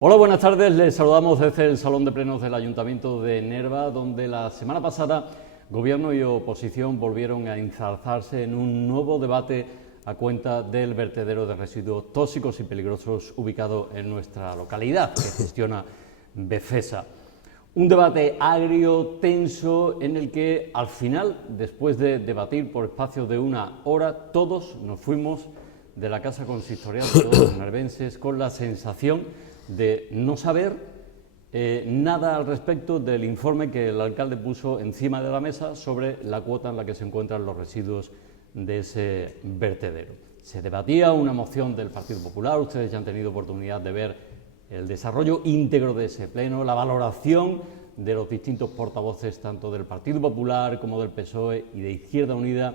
Hola, buenas tardes. Les saludamos desde el Salón de Plenos del Ayuntamiento de Nerva, donde la semana pasada Gobierno y oposición volvieron a enzarzarse en un nuevo debate a cuenta del vertedero de residuos tóxicos y peligrosos ubicado en nuestra localidad, que gestiona Befesa. Un debate agrio, tenso, en el que al final, después de debatir por espacio de una hora, todos nos fuimos de la casa consistorial de todos los nervenses con la sensación de no saber nada al respecto del informe que el alcalde puso encima de la mesa sobre la cuota en la que se encuentran los residuos de ese vertedero. Se debatía una moción del Partido Popular, ustedes ya han tenido oportunidad de ver el desarrollo íntegro de ese pleno, la valoración de los distintos portavoces tanto del Partido Popular como del PSOE y de Izquierda Unida,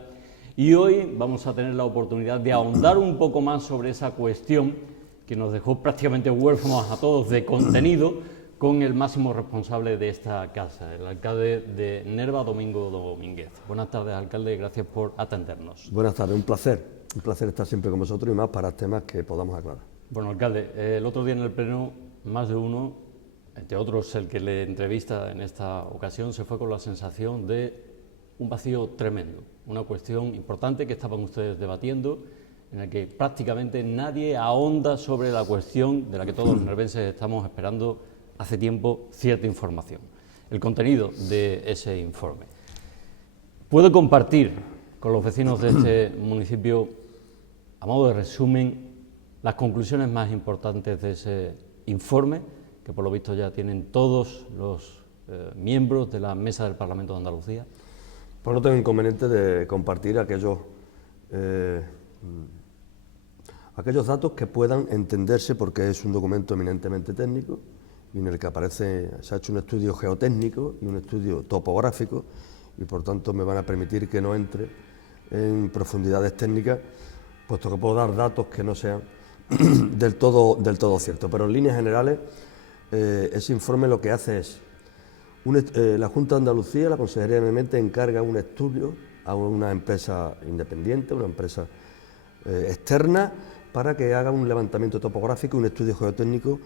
y hoy vamos a tener la oportunidad de ahondar un poco más sobre esa cuestión que nos dejó prácticamente huérfanos a todos de contenido, con el máximo responsable de esta casa, el alcalde de Nerva, Domingo Domínguez. Buenas tardes, alcalde, gracias por atendernos. Buenas tardes, un placer estar siempre con vosotros y más para temas que podamos aclarar. Bueno, alcalde, el otro día en el pleno, más de uno, entre otros el que le entrevista en esta ocasión, se fue con la sensación de un vacío tremendo, una cuestión importante que estaban ustedes debatiendo, en el que prácticamente nadie ahonda sobre la cuestión de la que todos los nervenses estamos esperando hace tiempo cierta información, el contenido de ese informe. ¿Puede compartir con los vecinos de este municipio, a modo de resumen, las conclusiones más importantes de ese informe, que por lo visto ya tienen todos los miembros de la Mesa del Parlamento de Andalucía? Pues no tengo inconveniente de compartir aquellos datos que puedan entenderse, porque es un documento eminentemente técnico y en el que se ha hecho un estudio geotécnico y un estudio topográfico, y por tanto me van a permitir que no entre en profundidades técnicas, puesto que puedo dar datos que no sean del todo ciertos. Pero en líneas generales, ese informe lo que hace es, la Junta de Andalucía, la Consejería de Medio Ambiente, encarga un estudio a una empresa independiente, una empresa externa, para que haga un levantamiento topográfico, un estudio geotécnico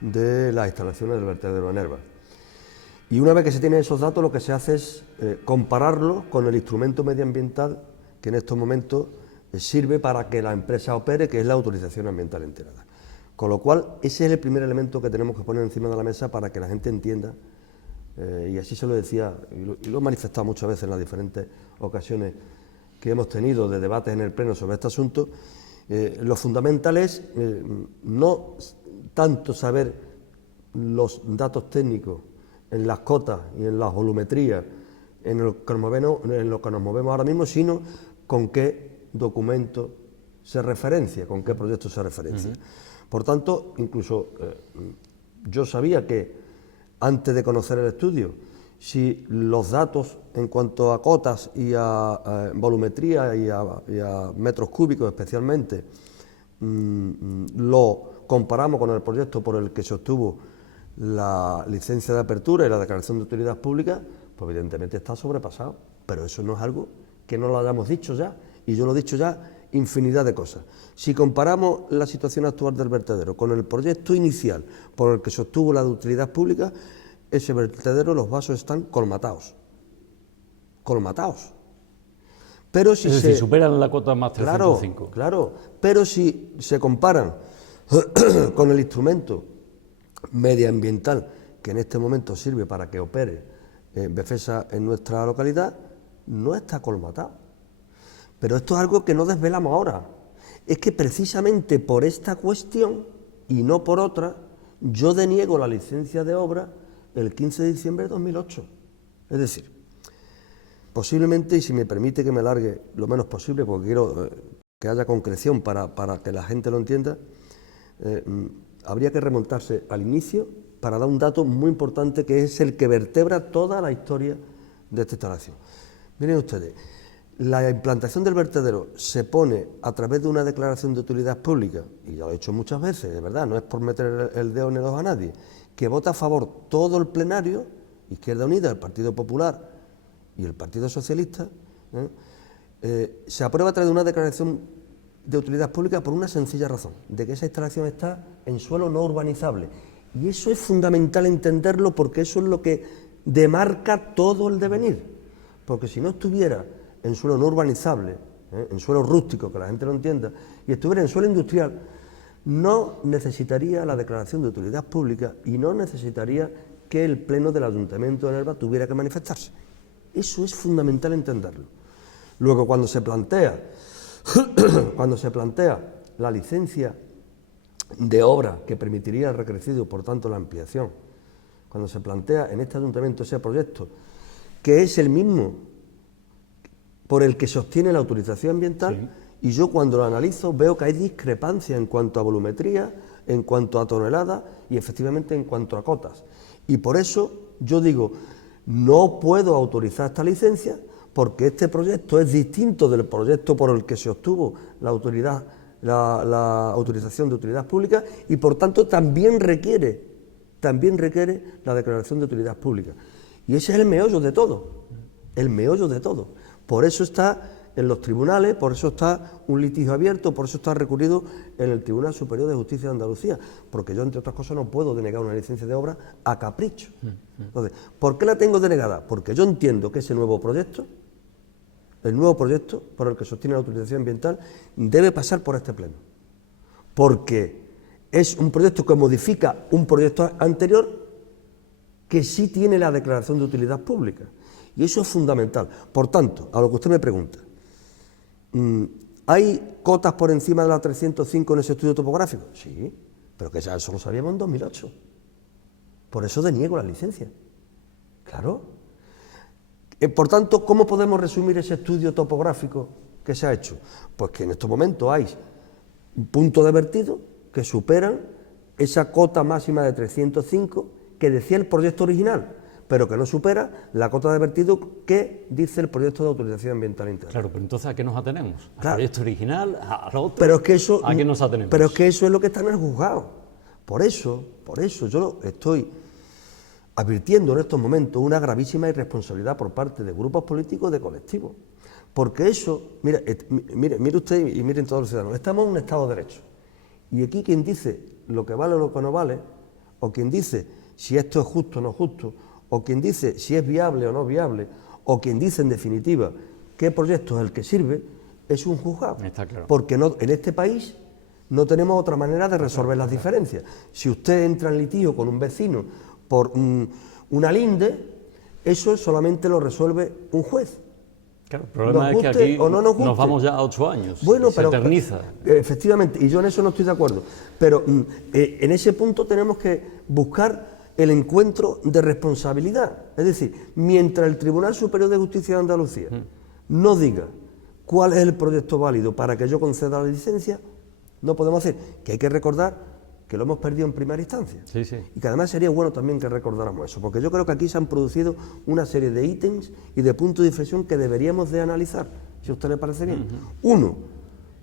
de las instalaciones del vertedero de Nerva. Y una vez que se tienen esos datos, lo que se hace es compararlos con el instrumento medioambiental que en estos momentos sirve para que la empresa opere, que es la autorización ambiental integrada. Con lo cual, ese es el primer elemento que tenemos que poner encima de la mesa para que la gente entienda, y así se lo decía, y lo he manifestado muchas veces en las diferentes ocasiones que hemos tenido de debates en el Pleno sobre este asunto. Lo fundamental es no tanto saber los datos técnicos en las cotas y en las volumetrías en lo que nos movemos ahora mismo, sino con qué documento se referencia, con qué proyecto se referencia. Por tanto, incluso yo sabía que antes de conocer el estudio, si los datos en cuanto a cotas y a volumetría y a metros cúbicos especialmente, lo comparamos con el proyecto por el que se obtuvo la licencia de apertura y la declaración de utilidad pública, pues evidentemente está sobrepasado. Pero eso no es algo que no lo hayamos dicho ya, y yo lo he dicho ya infinidad de cosas. Si comparamos la situación actual del vertedero con el proyecto inicial por el que se obtuvo la de utilidad pública, ese vertedero, los vasos están colmatados. Pero si es decir, superan la cuota más 305. Claro, pero si se comparan con el instrumento medioambiental que en este momento sirve para que opere Befesa en nuestra localidad, no está colmatado. Pero esto es algo que no desvelamos ahora. Es que precisamente por esta cuestión y no por otra, yo deniego la licencia de obra el 15 de diciembre de 2008. Es decir, posiblemente, y si me permite que me largue lo menos posible, porque quiero que haya concreción para que la gente lo entienda, habría que remontarse al inicio para dar un dato muy importante, que es el que vertebra toda la historia de esta instalación. Miren ustedes, la implantación del vertedero se pone a través de una declaración de utilidad pública, y ya lo he hecho muchas veces, de verdad, no es por meter el dedo en el ojo a nadie, que vota a favor todo el plenario, Izquierda Unida, el Partido Popular y el Partido Socialista, se aprueba a través de una declaración de utilidad pública por una sencilla razón, de que esa instalación está en suelo no urbanizable Y eso es fundamental entenderlo, porque eso es lo que demarca todo el devenir. Porque si no estuviera en suelo no urbanizable, en suelo rústico, que la gente lo entienda, y estuviera en suelo industrial, no necesitaría la declaración de utilidad pública y no necesitaría que el Pleno del Ayuntamiento de Nerva tuviera que manifestarse. Eso es fundamental entenderlo. Luego, cuando se plantea la licencia de obra que permitiría el recrecido y por tanto la ampliación, cuando se plantea en este ayuntamiento ese proyecto, que es el mismo por el que se obtiene la autorización ambiental, sí. Y yo cuando lo analizo veo que hay discrepancia en cuanto a volumetría, en cuanto a toneladas y efectivamente en cuanto a cotas. Y por eso yo digo, no puedo autorizar esta licencia porque este proyecto es distinto del proyecto por el que se obtuvo la autorización de utilidad pública y por tanto también requiere la declaración de utilidad pública. Y ese es el meollo de todo, Por eso está en los tribunales, por eso está un litigio abierto, por eso está recurrido en el Tribunal Superior de Justicia de Andalucía, porque yo, entre otras cosas, no puedo denegar una licencia de obra a capricho. Entonces, ¿por qué la tengo denegada? Porque yo entiendo que ese nuevo proyecto, el nuevo proyecto por el que se obtiene la autorización ambiental, debe pasar por este pleno, porque es un proyecto que modifica un proyecto anterior que sí tiene la declaración de utilidad pública, y eso es fundamental. Por tanto, a lo que usted me pregunta, ¿hay cotas por encima de la 305 en ese estudio topográfico? Sí, pero que ya eso lo sabíamos en 2008. Por eso deniego la licencia. Claro. Por tanto, ¿cómo podemos resumir ese estudio topográfico que se ha hecho? Pues que en estos momentos hay puntos de vertido que superan esa cota máxima de 305 que decía el proyecto original, pero que no supera la cota de vertido que dice el proyecto de autorización ambiental interna. Claro, pero entonces ¿a qué nos atenemos? ¿Al proyecto original? ¿Al otro? Pero es que eso, ¿a qué nos atenemos? Pero es que eso es lo que está en el juzgado. Por eso yo estoy advirtiendo en estos momentos una gravísima irresponsabilidad por parte de grupos políticos, de colectivos. Porque eso, mire usted y miren todos los ciudadanos, estamos en un Estado de Derecho. Y aquí quien dice lo que vale o lo que no vale, o quien dice si esto es justo o no justo, o quien dice si es viable o no viable, o quien dice en definitiva qué proyecto es el que sirve, es un juzgado. Está claro. Porque no, en este país no tenemos otra manera de resolver las diferencias. Si usted entra en litigio con un vecino por una linde, eso solamente lo resuelve un juez. Claro, el problema es que aquí nos vamos ya a 8 años, bueno, se eterniza. Efectivamente, y yo en eso no estoy de acuerdo, pero en ese punto tenemos que buscar el encuentro de responsabilidad. Es decir, mientras el Tribunal Superior de Justicia de Andalucía no diga cuál es el proyecto válido para que yo conceda la licencia, no podemos hacer, que hay que recordar que lo hemos perdido en primera instancia. Sí, sí. Y que además sería bueno también que recordáramos eso, porque yo creo que aquí se han producido una serie de ítems y de puntos de inflexión que deberíamos de analizar, si a usted le parece bien. Uno,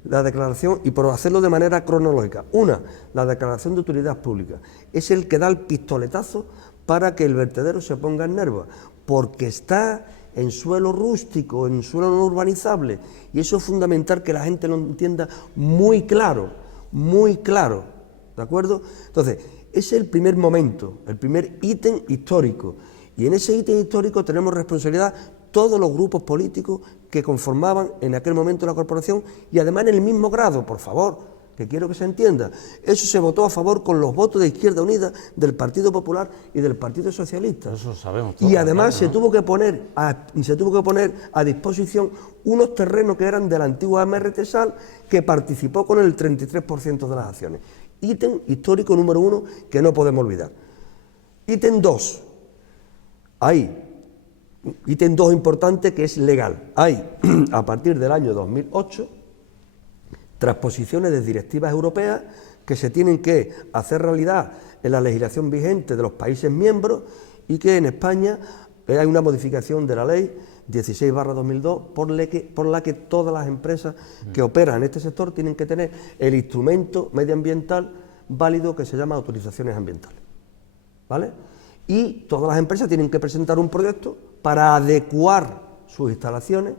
la declaración, y por hacerlo de manera cronológica. La declaración de utilidad pública. Es el que da el pistoletazo para que el vertedero se ponga en Nerva, porque está en suelo rústico, en suelo no urbanizable, y eso es fundamental que la gente lo entienda muy claro, ¿de acuerdo? Entonces, ese es el primer momento, el primer ítem histórico, y en ese ítem histórico tenemos responsabilidad todos los grupos políticos que conformaban en aquel momento la corporación, y además en el mismo grado, por favor, que quiero que se entienda. Eso se votó a favor con los votos de Izquierda Unida, del Partido Popular y del Partido Socialista. Eso sabemos todos, y además claro, se tuvo que poner a disposición unos terrenos que eran de la antigua MRT Sal, que participó con el 33% de las acciones. Ítem histórico número 1 que no podemos olvidar. Ítem 2. Ítem 2 importante que es legal. Hay, a partir del año 2008, transposiciones de directivas europeas que se tienen que hacer realidad en la legislación vigente de los países miembros y que en España hay una modificación de la ley 16/2002 por la que todas las empresas que operan en este sector tienen que tener el instrumento medioambiental válido que se llama autorizaciones ambientales, ¿vale? Y todas las empresas tienen que presentar un proyecto para adecuar sus instalaciones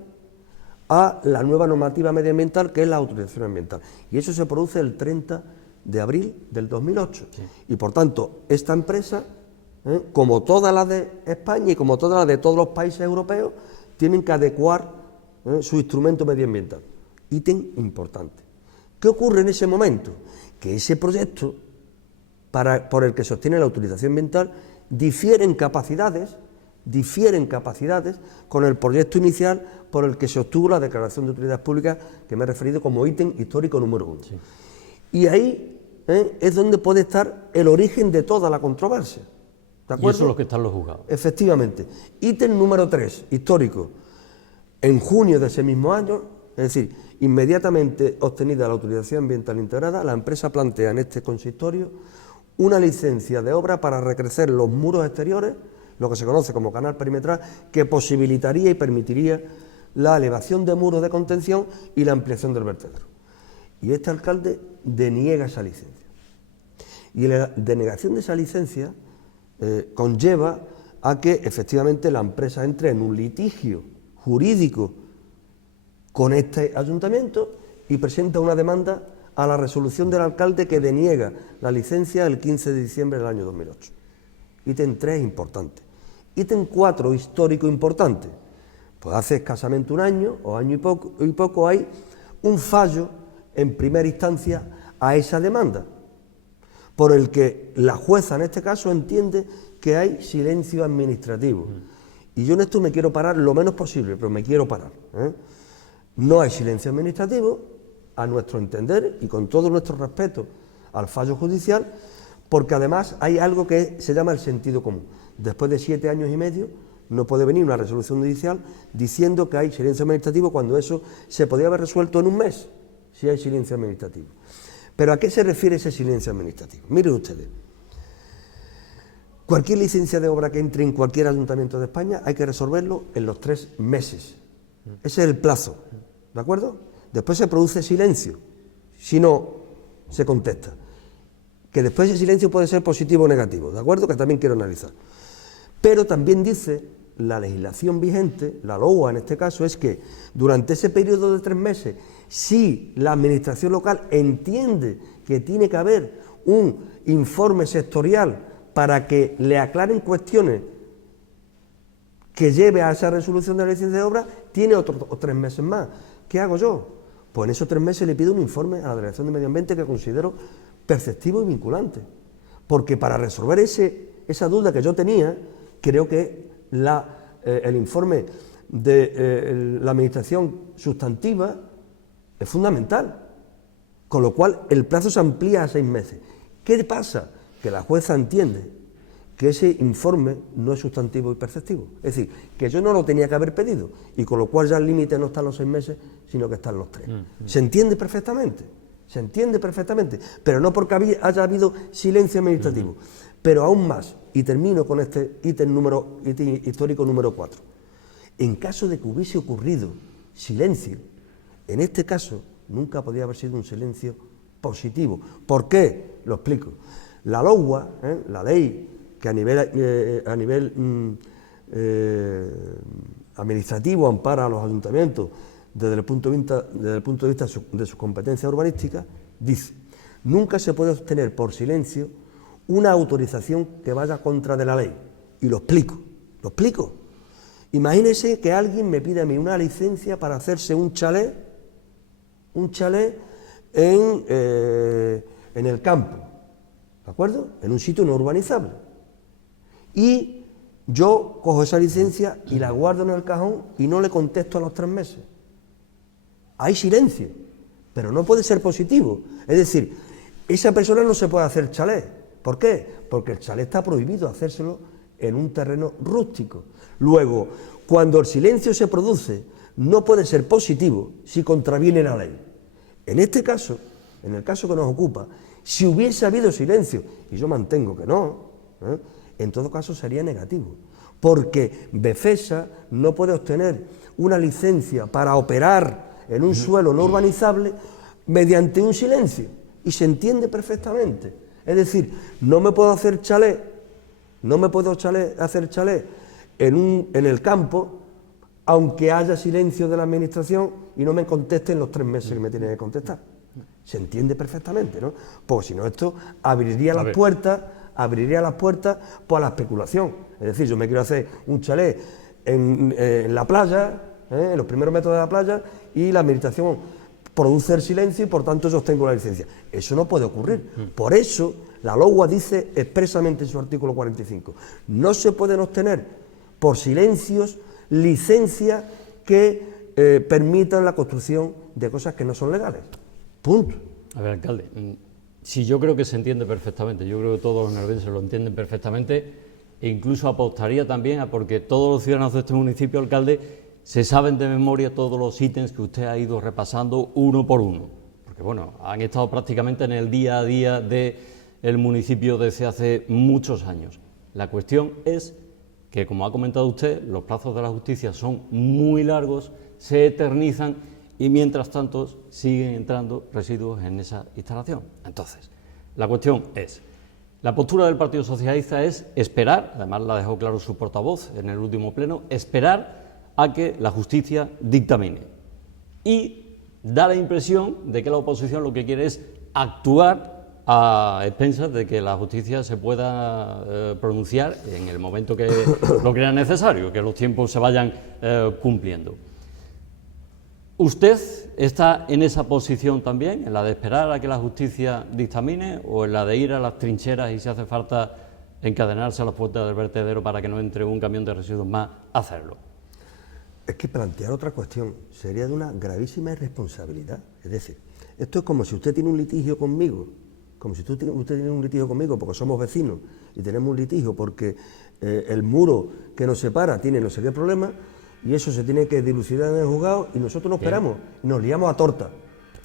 a la nueva normativa medioambiental que es la autorización ambiental. Y eso se produce el 30 de abril del 2008. Sí. Y por tanto, esta empresa, como todas las de España y como todas las de todos los países europeos, tienen que adecuar su instrumento medioambiental. Ítem importante. ¿Qué ocurre en ese momento? Que ese proyecto por el que se obtiene la autorización ambiental difieren capacidades con el proyecto inicial por el que se obtuvo la declaración de utilidad pública que me he referido como ítem histórico número 1. Sí. Y ahí es donde puede estar el origen de toda la controversia. ¿De acuerdo? Y eso es lo que están los juzgados. Efectivamente. Ítem número 3, histórico. En junio de ese mismo año, es decir, inmediatamente obtenida la autorización ambiental integrada, la empresa plantea en este consistorio una licencia de obra para recrecer los muros exteriores, lo que se conoce como canal perimetral, que posibilitaría y permitiría la elevación de muros de contención y la ampliación del vertedero. Y este alcalde deniega esa licencia. Y la denegación de esa licencia conlleva a que efectivamente la empresa entre en un litigio jurídico con este ayuntamiento y presenta una demanda a la resolución del alcalde que deniega la licencia el 15 de diciembre del año 2008. Ítem 3, importante. Ítem 4, histórico, importante. Pues hace escasamente un año, o año y poco, hay un fallo en primera instancia a esa demanda, por el que la jueza en este caso entiende que hay silencio administrativo. Y yo en esto me quiero parar lo menos posible, pero me quiero parar. No hay silencio administrativo, a nuestro entender, y con todo nuestro respeto al fallo judicial, porque además hay algo que se llama el sentido común. Después de 7 años y medio, no puede venir una resolución judicial diciendo que hay silencio administrativo cuando eso se podría haber resuelto en un mes, si hay silencio administrativo. Pero ¿a qué se refiere ese silencio administrativo? Miren ustedes, cualquier licencia de obra que entre en cualquier ayuntamiento de España hay que resolverlo en los 3 meses. Ese es el plazo, ¿de acuerdo? Después se produce silencio, si no se contesta. Que después ese silencio puede ser positivo o negativo, ¿de acuerdo? Que también quiero analizar. Pero también dice la legislación vigente, la LOA en este caso, es que durante ese periodo de 3 meses, si la administración local entiende que tiene que haber un informe sectorial para que le aclaren cuestiones que lleve a esa resolución de la licencia de obra, tiene otros 3 meses más. ¿Qué hago yo? Pues en esos 3 meses le pido un informe a la Delegación de Medio Ambiente que considero perceptivo y vinculante. Porque para resolver esa duda que yo tenía, creo que el informe de la Administración sustantiva es fundamental. Con lo cual el plazo se amplía a 6 meses. ¿Qué pasa? Que la jueza entiende que ese informe no es sustantivo y perceptivo. Es decir, que yo no lo tenía que haber pedido, y con lo cual ya el límite no está en los 6 meses, sino que está en los 3. Se entiende perfectamente, pero no porque haya habido silencio administrativo. Pero aún más, y termino con este ítem histórico número 4. En caso de que hubiese ocurrido silencio, en este caso nunca podía haber sido un silencio positivo. ¿Por qué? Lo explico. La LOA, la ley que a nivel administrativo ampara a los ayuntamientos desde el punto de vista de sus competencias urbanísticas, dice: nunca se puede obtener por silencio una autorización que vaya contra de la ley. Y lo explico. Imagínese que alguien me pide a mí una licencia para hacerse un chalet en el campo, ¿de acuerdo? En un sitio no urbanizable. Y yo cojo esa licencia y la guardo en el cajón y no le contesto a los 3 meses. Hay silencio, pero no puede ser positivo. Es decir, esa persona no se puede hacer chalet. ¿Por qué? Porque el chalet está prohibido hacérselo en un terreno rústico. Luego, cuando el silencio se produce, no puede ser positivo si contraviene la ley. En este caso, en el caso que nos ocupa, si hubiese habido silencio, y yo mantengo que no, en todo caso sería negativo, porque Befesa no puede obtener una licencia para operar en un suelo no urbanizable mediante un silencio, y se entiende perfectamente. Es decir, no me puedo hacer chalet en el campo, aunque haya silencio de la administración y no me contesten los 3 meses que me tiene que contestar. Se entiende perfectamente, ¿no? Porque si no, esto abriría las puertas pues, a la especulación. Es decir, yo me quiero hacer un chalet en la playa, en los primeros metros de la playa, y la administración produce el silencio y por tanto yo obtengo la licencia. Eso no puede ocurrir. Por eso la LOGUA dice expresamente en su artículo 45, no se pueden obtener por silencios licencias que permitan la construcción de cosas que no son legales. Punto. A ver, alcalde, si yo creo que se entiende perfectamente, yo creo que todos los nervenses lo entienden perfectamente, e incluso apostaría también a porque todos los ciudadanos de este municipio, alcalde, se saben de memoria todos los ítems que usted ha ido repasando uno por uno, porque bueno, han estado prácticamente en el día a día del municipio desde hace muchos años. La cuestión es que, como ha comentado usted, los plazos de la justicia son muy largos, se eternizan y mientras tanto siguen entrando residuos en esa instalación. Entonces, la cuestión es, la postura del Partido Socialista es esperar, además la dejó claro su portavoz en el último pleno, esperar a que la justicia dictamine. Y da la impresión de que la oposición lo que quiere es actuar a expensas de que la justicia se pueda pronunciar en el momento que lo crea necesario, que los tiempos se vayan cumpliendo. ¿Usted está en esa posición también, en la de esperar a que la justicia dictamine o en la de ir a las trincheras y si hace falta encadenarse a las puertas del vertedero para que no entre un camión de residuos más, hacerlo? Es que plantear otra cuestión sería de una gravísima irresponsabilidad. Es decir, esto es como si usted tiene un litigio conmigo, porque somos vecinos y tenemos un litigio porque el muro que nos separa tiene no sé qué problema, y eso se tiene que dilucidar en el juzgado y nosotros nos esperamos y nos liamos a torta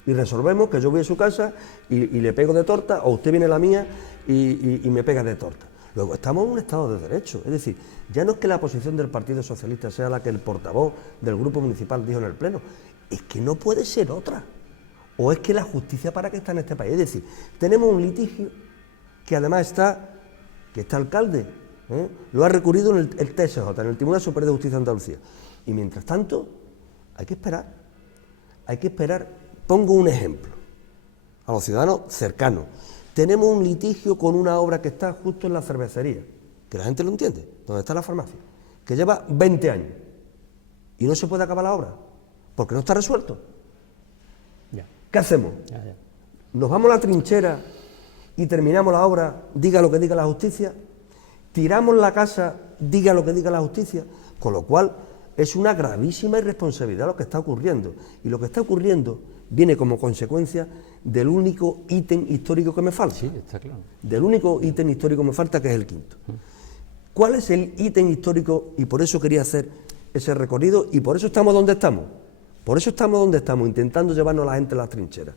y resolvemos que yo voy a su casa y le pego de torta, o usted viene a la mía y me pega de torta. Luego, estamos en un Estado de Derecho, es decir, ya no es que la posición del Partido Socialista sea la que el portavoz del Grupo Municipal dijo en el Pleno, es que no puede ser otra, o es que la justicia para qué está en este país. Es decir, tenemos un litigio que además que este alcalde lo ha recurrido en el TSJ, en el Tribunal Superior de Justicia de Andalucía, y mientras tanto hay que esperar. Pongo un ejemplo a los ciudadanos cercanos. Tenemos un litigio con una obra que está justo en la cervecería, que la gente lo entiende, donde está la farmacia, que lleva 20 años y no se puede acabar la obra, porque no está resuelto. ¿Qué hacemos? ¿Nos vamos a la trinchera y terminamos la obra, diga lo que diga la justicia? ¿Tiramos la casa, diga lo que diga la justicia? Con lo cual es una gravísima irresponsabilidad lo que está ocurriendo, y lo que está ocurriendo viene como consecuencia del único ítem histórico que me falta. Sí, está claro. Del único ítem histórico que me falta, que es el quinto. ¿Cuál es el ítem histórico? Y por eso quería hacer ese recorrido, y por eso estamos donde estamos. Por eso estamos donde estamos, intentando llevarnos a la gente a las trincheras.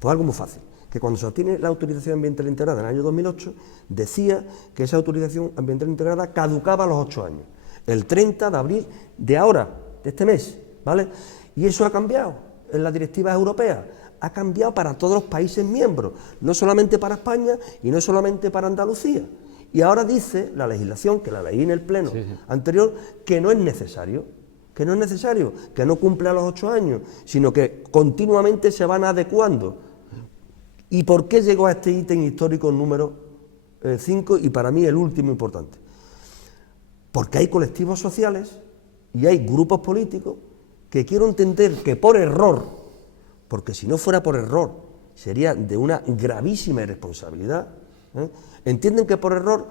Pues algo muy fácil, que cuando se obtiene la autorización ambiental integrada en el año 2008, decía que esa autorización ambiental integrada caducaba a los 8 años, el 30 de abril de ahora, de este mes, ¿vale? Y eso ha cambiado en las directivas europeas, ha cambiado para todos los países miembros, no solamente para España y no solamente para Andalucía. Y ahora dice la legislación, que la leí en el pleno anterior, que no es necesario, que no cumple a los 8 años, sino que continuamente se van adecuando. ¿Y por qué llegó a este ítem histórico número 5 y para mí el último importante? Porque hay colectivos sociales y hay grupos políticos que quiero entender que por error, porque si no fuera por error sería de una gravísima irresponsabilidad, entienden que por error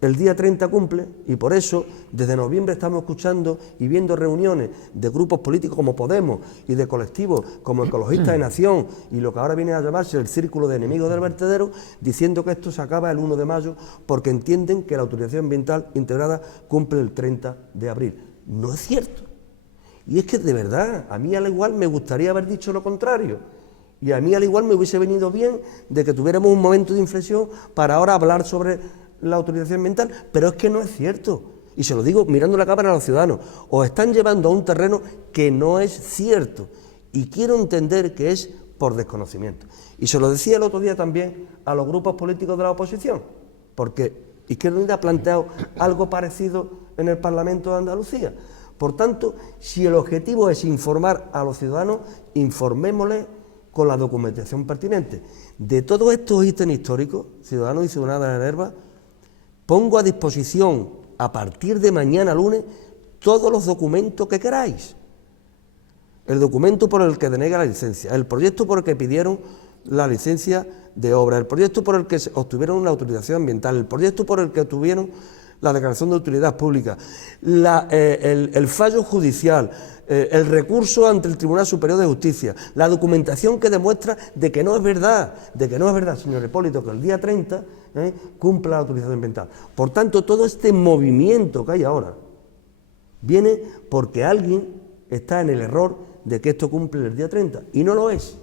el día 30 cumple, y por eso desde noviembre estamos escuchando y viendo reuniones de grupos políticos como Podemos y de colectivos como Ecologistas de Nación y lo que ahora viene a llamarse el Círculo de Enemigos del Vertedero, diciendo que esto se acaba el 1 de mayo porque entienden que la autorización ambiental integrada cumple el 30 de abril. No es cierto. Y es que de verdad, a mí al igual me gustaría haber dicho lo contrario, y a mí al igual me hubiese venido bien de que tuviéramos un momento de inflexión para ahora hablar sobre la autorización ambiental, pero es que no es cierto, y se lo digo mirando la cámara a los ciudadanos, os están llevando a un terreno que no es cierto, y quiero entender que es por desconocimiento. Y se lo decía el otro día también a los grupos políticos de la oposición, porque Izquierda Unida ha planteado algo parecido en el Parlamento de Andalucía. Por tanto, si el objetivo es informar a los ciudadanos, informémosles con la documentación pertinente. De todos estos ítems históricos, ciudadanos y ciudadanas de Nerva, pongo a disposición a partir de mañana lunes todos los documentos que queráis. El documento por el que denega la licencia, el proyecto por el que pidieron la licencia de obra, el proyecto por el que obtuvieron la autorización ambiental, el proyecto por el que obtuvieron la declaración de utilidad pública, el fallo judicial, el recurso ante el Tribunal Superior de Justicia, la documentación que demuestra de que no es verdad, señor Hipólito, que el día 30 cumpla la autorización ambiental. Por tanto, todo este movimiento que hay ahora viene porque alguien está en el error de que esto cumple el día 30, y no lo es.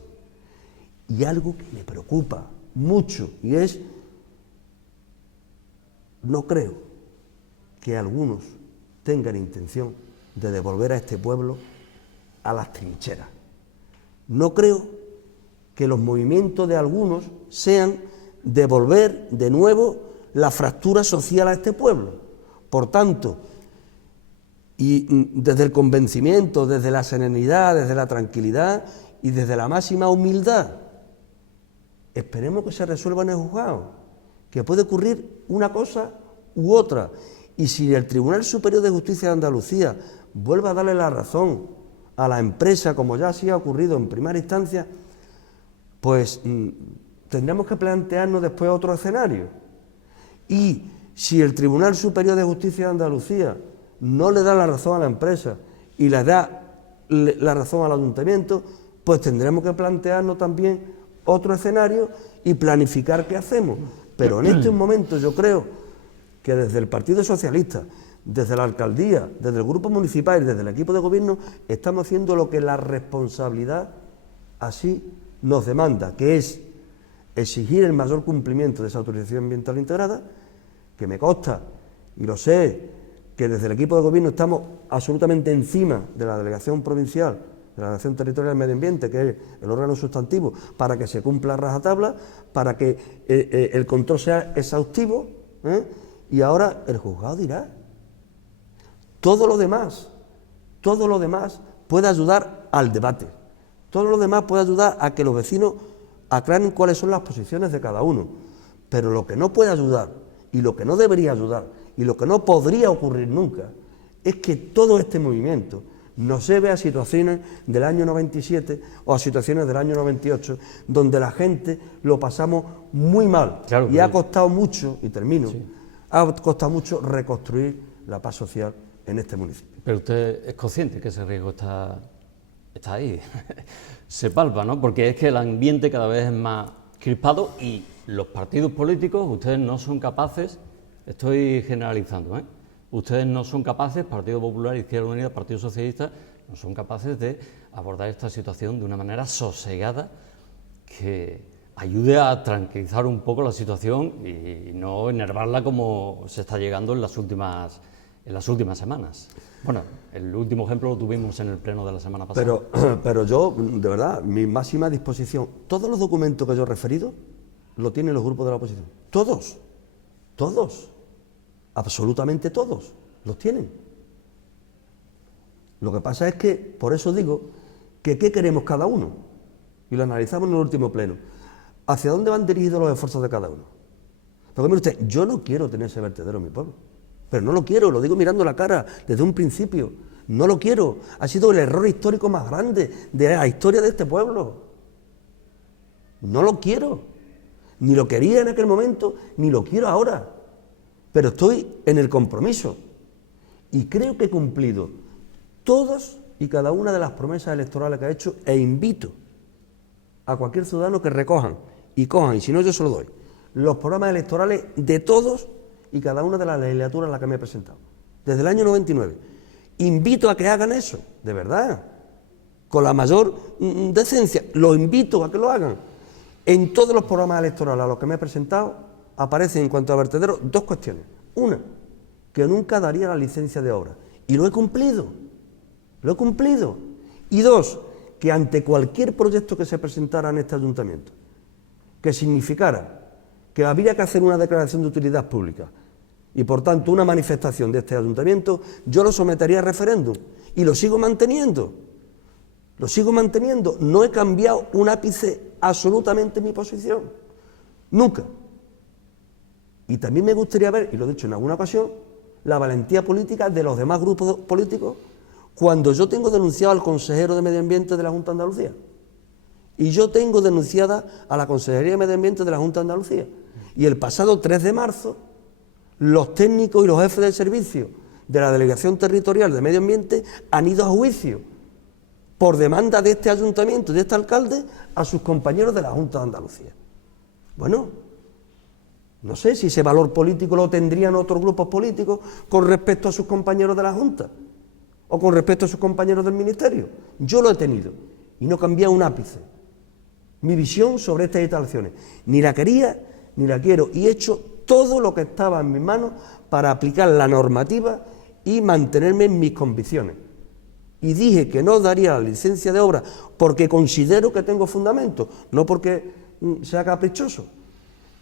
Y algo que me preocupa mucho, y es, no creo que algunos tengan intención de devolver a este pueblo a las trincheras. No creo que los movimientos de algunos sean devolver de nuevo la fractura social a este pueblo. Por tanto, y desde el convencimiento, desde la serenidad, desde la tranquilidad y desde la máxima humildad, esperemos que se resuelva en el juzgado, que puede ocurrir una cosa u otra. Y si el Tribunal Superior de Justicia de Andalucía vuelve a darle la razón a la empresa, como ya sí ha ocurrido en primera instancia, pues tendremos que plantearnos después otro escenario. Y si el Tribunal Superior de Justicia de Andalucía no le da la razón a la empresa y le da la razón al ayuntamiento, pues tendremos que plantearnos también otro escenario y planificar qué hacemos. Pero en este momento yo creo que desde el Partido Socialista, desde la alcaldía, desde el grupo municipal y desde el equipo de gobierno estamos haciendo lo que la responsabilidad así nos demanda, que es exigir el mayor cumplimiento de esa autorización ambiental integrada, que me consta, y lo sé, que desde el equipo de gobierno estamos absolutamente encima de la delegación provincial, de la Delegación Territorial del Medio Ambiente, que es el órgano sustantivo, para que se cumpla a rajatabla, para que el control sea exhaustivo, y ahora el juzgado dirá. Todo lo demás puede ayudar al debate, todo lo demás puede ayudar a que los vecinos aclaren cuáles son las posiciones de cada uno, pero lo que no puede ayudar, y lo que no debería ayudar, y lo que no podría ocurrir nunca, es que todo este movimiento nos lleve a situaciones del año 97 o a situaciones del año 98, donde la gente lo pasamos muy mal, claro, y ha costado mucho, y termino, sí, ha costado mucho reconstruir la paz social en este municipio. Pero usted es consciente que ese riesgo está ahí, se palpa, ¿no? Porque es que el ambiente cada vez es más crispado y los partidos políticos, ustedes no son capaces, estoy generalizando, ustedes no son capaces, Partido Popular, Izquierda Unida, Partido Socialista, no son capaces de abordar esta situación de una manera sosegada que ayude a tranquilizar un poco la situación y no enervarla como se está llegando en las últimas semanas. Bueno, el último ejemplo lo tuvimos en el pleno de la semana pasada. Pero yo, de verdad, mi máxima disposición, todos los documentos que yo he referido, lo tienen los grupos de la oposición. Todos, absolutamente todos, los tienen. Lo que pasa es que, por eso digo, que qué queremos cada uno, y lo analizamos en el último pleno. ¿Hacia dónde van dirigidos los esfuerzos de cada uno? Porque mire usted, yo no quiero tener ese vertedero en mi pueblo, pero no lo quiero, lo digo mirando la cara desde un principio, no lo quiero, ha sido el error histórico más grande de la historia de este pueblo, no lo quiero, ni lo quería en aquel momento, ni lo quiero ahora, pero estoy en el compromiso y creo que he cumplido todas y cada una de las promesas electorales que he hecho e invito a cualquier ciudadano que recojan y cojan, y si no yo se lo doy, los programas electorales de todos y cada una de las legislaturas en las que me he presentado, desde el año 99. Invito a que hagan eso, de verdad, con la mayor decencia, los invito a que lo hagan. En todos los programas electorales a los que me he presentado aparecen en cuanto a vertederos dos cuestiones. Una, que nunca daría la licencia de obra, y lo he cumplido. Y dos, que ante cualquier proyecto que se presentara en este ayuntamiento, que significara que habría que hacer una declaración de utilidad pública y por tanto una manifestación de este ayuntamiento, yo lo sometería a referéndum y lo sigo manteniendo. Lo sigo manteniendo, no he cambiado un ápice absolutamente mi posición, nunca. Y también me gustaría ver, y lo he dicho en alguna ocasión, la valentía política de los demás grupos políticos cuando yo tengo denunciado al consejero de Medio Ambiente de la Junta de Andalucía y yo tengo denunciada a la Consejería de Medio Ambiente de la Junta de Andalucía. Y el pasado 3 de marzo, los técnicos y los jefes de servicio de la Delegación Territorial de Medio Ambiente han ido a juicio por demanda de este ayuntamiento y de este alcalde a sus compañeros de la Junta de Andalucía. Bueno, no sé si ese valor político lo tendrían otros grupos políticos con respecto a sus compañeros de la Junta o con respecto a sus compañeros del Ministerio. Yo lo he tenido y no he cambiado un ápice. Mi visión sobre estas instalaciones, ni la quería ni la quiero, y he hecho todo lo que estaba en mis manos para aplicar la normativa y mantenerme en mis convicciones. Y dije que no daría la licencia de obra porque considero que tengo fundamento, no porque sea caprichoso.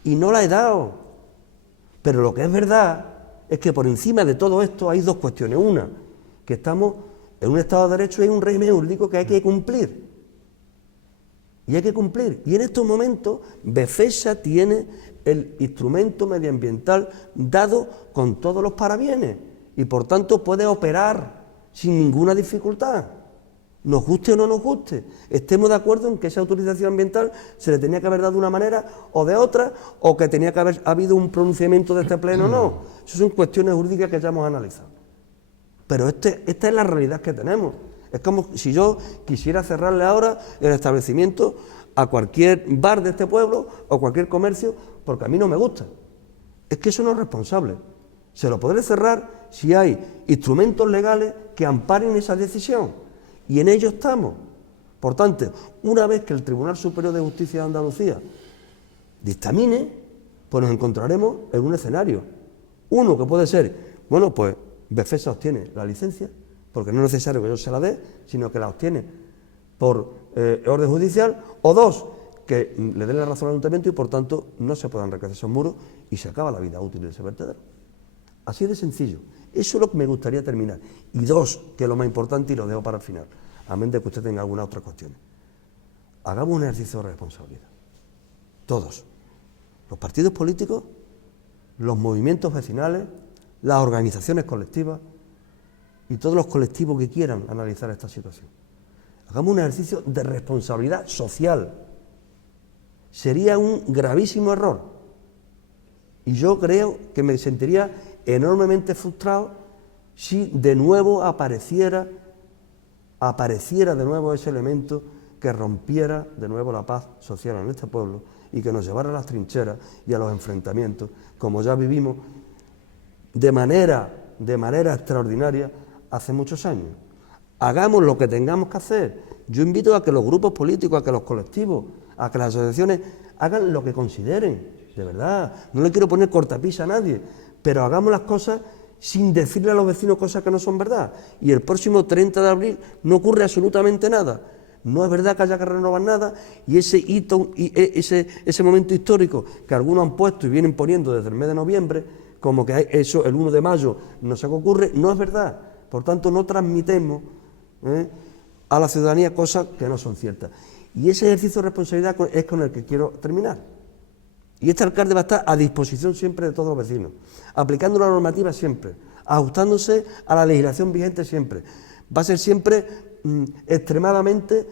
Y no la he dado. Pero lo que es verdad es que por encima de todo esto hay dos cuestiones. Una, que estamos en un Estado de Derecho y hay un régimen jurídico que hay que cumplir. Y hay que cumplir. Y en estos momentos Befesa tiene el instrumento medioambiental dado con todos los parabienes y por tanto puede operar sin ninguna dificultad. Nos guste o no nos guste, estemos de acuerdo en que esa autorización ambiental se le tenía que haber dado de una manera o de otra, o que tenía que haber habido un pronunciamiento de este pleno o no. Esas son cuestiones jurídicas que ya hemos analizado. Pero esta es la realidad que tenemos. Es como si yo quisiera cerrarle ahora el establecimiento a cualquier bar de este pueblo o cualquier comercio porque a mí no me gusta. Es que eso no es responsable. Se lo podré cerrar si hay instrumentos legales que amparen esa decisión. Y en ello estamos. Por tanto, una vez que el Tribunal Superior de Justicia de Andalucía dictamine, pues nos encontraremos en un escenario. Uno que puede ser, bueno, pues Befesa obtiene la licencia, porque no es necesario que yo se la dé, sino que la obtiene por orden judicial, o dos, que le den la razón al ayuntamiento y por tanto no se puedan recaer esos muros y se acaba la vida útil de ese vertedero. Así de sencillo. Eso es lo que me gustaría terminar. Y dos, que es lo más importante y lo dejo para el final, a menos de que usted tenga alguna otra cuestión. Hagamos un ejercicio de responsabilidad. Todos. Los partidos políticos, los movimientos vecinales, las organizaciones colectivas y todos los colectivos que quieran analizar esta situación. Hagamos un ejercicio de responsabilidad social. Sería un gravísimo error. Y yo creo que me sentiría enormemente frustrado si de nuevo apareciera de nuevo ese elemento que rompiera de nuevo la paz social en este pueblo y que nos llevara a las trincheras y a los enfrentamientos, como ya vivimos de manera extraordinaria hace muchos años. Hagamos lo que tengamos que hacer. Yo invito a que los grupos políticos, a que los colectivos, a que las asociaciones hagan lo que consideren, de verdad. No le quiero poner cortapisa a nadie, pero hagamos las cosas sin decirle a los vecinos cosas que no son verdad. Y el próximo 30 de abril no ocurre absolutamente nada. No es verdad que haya que renovar nada y ese hito, y ese momento histórico que algunos han puesto y vienen poniendo desde el mes de noviembre, como que eso el 1 de mayo no sé qué ocurre, no es verdad. Por tanto, no transmitemos a la ciudadanía cosas que no son ciertas. Y ese ejercicio de responsabilidad es con el que quiero terminar. Y este alcalde va a estar a disposición siempre de todos los vecinos, aplicando la normativa siempre, ajustándose a la legislación vigente siempre. Va a ser siempre extremadamente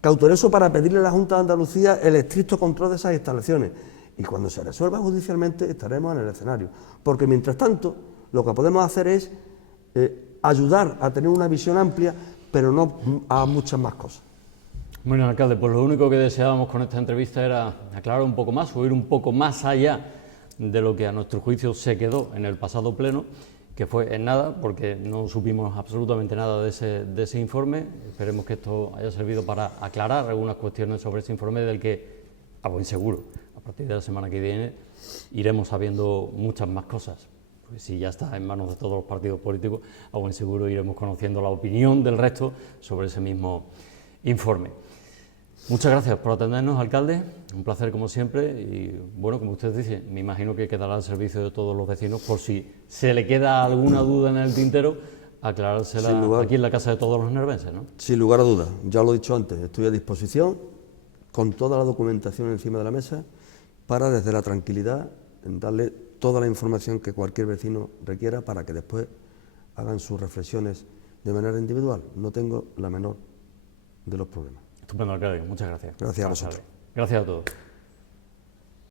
cauteloso para pedirle a la Junta de Andalucía el estricto control de esas instalaciones. Y cuando se resuelva judicialmente estaremos en el escenario. Porque mientras tanto, lo que podemos hacer es ayudar a tener una visión amplia, pero no a muchas más cosas. Bueno, alcalde, pues lo único que deseábamos con esta entrevista era aclarar un poco más, o ir un poco más allá de lo que a nuestro juicio se quedó en el pasado pleno, que fue en nada, porque no supimos absolutamente nada de ese informe. Esperemos que esto haya servido para aclarar algunas cuestiones sobre ese informe, del que, a buen seguro, a partir de la semana que viene iremos sabiendo muchas más cosas. Pues si ya está en manos de todos los partidos políticos, a buen seguro iremos conociendo la opinión del resto sobre ese mismo informe. Muchas gracias por atendernos, alcalde, un placer como siempre y bueno, como usted dice, me imagino que quedará al servicio de todos los vecinos por si se le queda alguna duda en el tintero aclarársela Sin lugar. aquí en la casa de todos los nervenses, ¿no? Sin lugar a dudas, ya lo he dicho antes, estoy a disposición con toda la documentación encima de la mesa para, desde la tranquilidad, darle toda la información que cualquier vecino requiera para que después hagan sus reflexiones de manera individual. No tengo la menor de los problemas. Estupendo, alcalde. Muchas gracias. Gracias a vosotros. Gracias a todos.